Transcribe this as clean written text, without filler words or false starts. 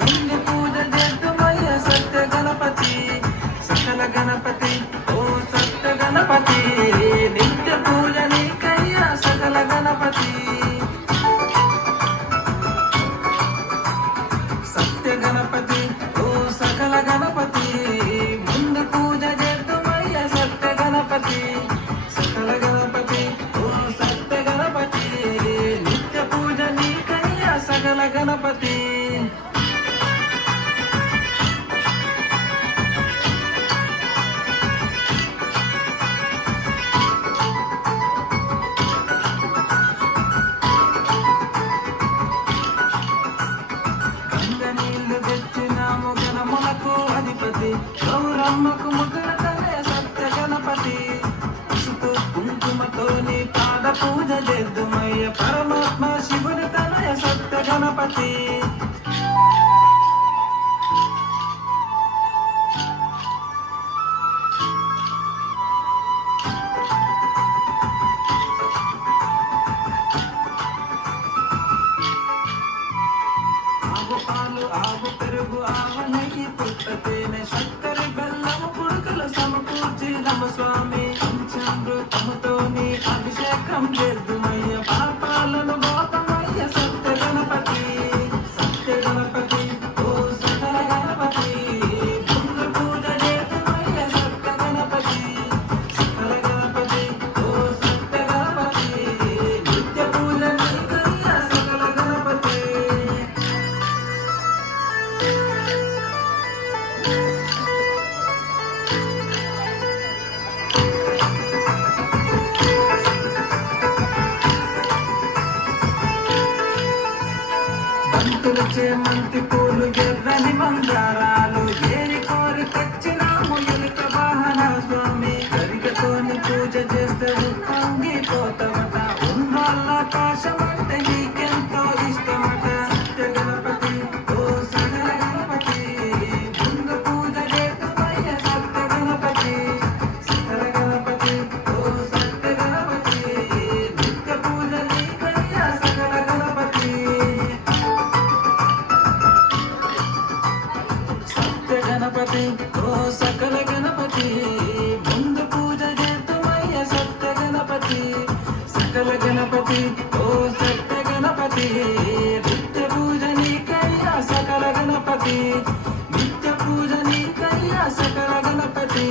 నిన్ను పూజ చేద్దుమయ్య సత్య గణపతి సకల గణపతి ఓ సత్య గణపతి నిత్య పూజ నీకయ్య సకల గణపతి సత్య గణపతి ఓ సకల గణపతి ముందు పూజ చేద్దుమయ్య సత్య గణపతి సకల గణపతి ఓ సత్య గణపతి నిత్య పూజ నీకయ్య సకల గణపతి నీళ్లు తెచ్చినాము గణములకు అధిపతి గౌరమ్మకు ముగ్గుల తలే సత్య గణపతి పసుపు కుంకుమతో నీ పాద పూజ చేద్దుమయ్య పరమాత్మ శివుని తలయ సత్య గణపతి ఆవు పాలు ఆవు పెరుగు ఆవ నెయ్యి పుట్ట తేనె చక్కెర బెల్లము పుడకలు సమకూర్చినము స్వామి పంచామృతముతో నీ అభిషేకం చేద్దుమయ్య పాపాలను గోపమయ్య సత్య గణపతి సత్య గణపతి ఓ సకల గణపతి ముందు పూజ చేద్దుమయ్య సత్య గణపతి సకల గణపతి ఓ సత్య గణపతి నిత్య పూజ నీకయ్య సకల గణపతి బంతులు చేమంతి పూలు ఎర్రని మందారాలు ఏరి కోరి తెచ్చినాము ఎలుక వాహన స్వామి గరికతోని పూజ చేస్తే ఉప్పొంగిపోతావట ఉండాల ఆకాశమంటే నీకెంతో ఇష్టమట సత్య గణపతి ఓ సకల గణపతి ముందు పూజ చేద్దుమయ్య సత్య గణపతి సకల గణపతి ఓ సత్య గణపతి నిత్య పూజ నీకయ్య సకల గణపతి సత్య గణపతి ఓ సకల గణపతి ముందు పూజ చేద్దుమయ్య సత్య గణపతి సకల గణపతి ఓ సత్య గణపతి నిత్య పూజ నీకయ్య సకల గణపతి నిత్య పూజ నీకయ్య సకల గణపతి